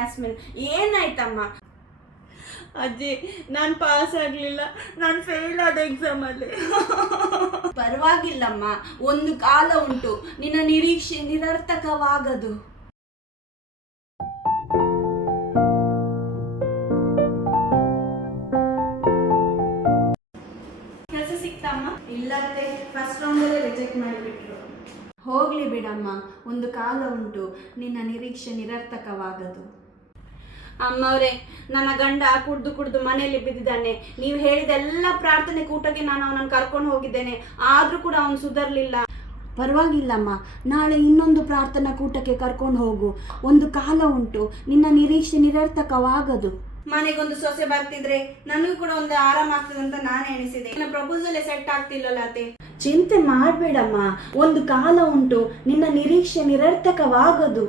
Jasmine, ಏನಾಯ್ತಮ್ಮ? ಅಜ್ಜಿ, ನಾನು ಪಾಸ್ ಆಗಲಿಲ್ಲ, ನಾನು ಫೇಲ್ ಆದ ಎಕ್ಸಾಮಲ್ಲಿ. ಪರವಾಗಿಲ್ಲಮ್ಮ, ಒಂದು ಕಾಲ ಉಂಟು, ನಿನ್ನ ನಿರೀಕ್ಷೆ ನಿರರ್ಥಕವಾಗದು. ಕೆಲಸ ಸಿಕ್ತಮ್ಮ? ಇಲ್ಲತ್ತೆ, ಫಸ್ಟ್ ರೌಂಡಲ್ಲೇ ರಿಜೆಕ್ಟ್ ಮಾಡಿಬಿಟ್ರು. ಹೋಗ್ಲಿ ಬಿಡಮ್ಮ, ಒಂದು ಕಾಲ ಉಂಟು, ನಿನ್ನ ನಿರೀಕ್ಷೆ ನಿರರ್ಥಕವಾಗದು. ಅಮ್ಮವ್ರೆ, ನನ್ನ ಗಂಡ ಕುಡ್ದು ಮನೆಯಲ್ಲಿ ಬಿದ್ದಿದ್ದಾನೆ. ನೀವು ಹೇಳಿದೆಲ್ಲ ಪ್ರಾರ್ಥನೆ ಕೂಟಕ್ಕೆ ನಾನು ಅವನನ್ನು ಕರ್ಕೊಂಡು ಹೋಗಿದ್ದೇನೆ, ಆದ್ರೂ ಕೂಡ ಅವನು ಸುಧಾರ್ಲಿಲ್ಲ. ಪರವಾಗಿಲ್ಲಮ್ಮ, ನಾಳೆ ಇನ್ನೊಂದು ಪ್ರಾರ್ಥನಾ ಕೂಟಕ್ಕೆ ಕರ್ಕೊಂಡು ಹೋಗು. ಒಂದು ಕಾಲ ಉಂಟು, ನಿನ್ನ ನಿರೀಕ್ಷೆ ನಿರರ್ಥಕವಾಗದು. ಮನೆಗೊಂದು ಸೊಸೆ ಬರ್ತಿದ್ರೆ ನನಗೂ ಕೂಡ ಒಂದು ಆರಾಮ ಆಗ್ತದೆ ಅಂತ ನಾನೇ ಎಣಿಸಿದೆ. ನನ್ನ ಪ್ರಪೋಸಲ್ ಸೆಟ್ ಆಗ್ತಿಲ್ಲಲ್ಲ ಅತ್ತೆ. ಚಿಂತೆ ಮಾಡಬೇಡಮ್ಮ, ಒಂದು ಕಾಲ ಉಂಟು, ನಿನ್ನ ನಿರೀಕ್ಷೆ ನಿರರ್ಥಕವಾಗದು.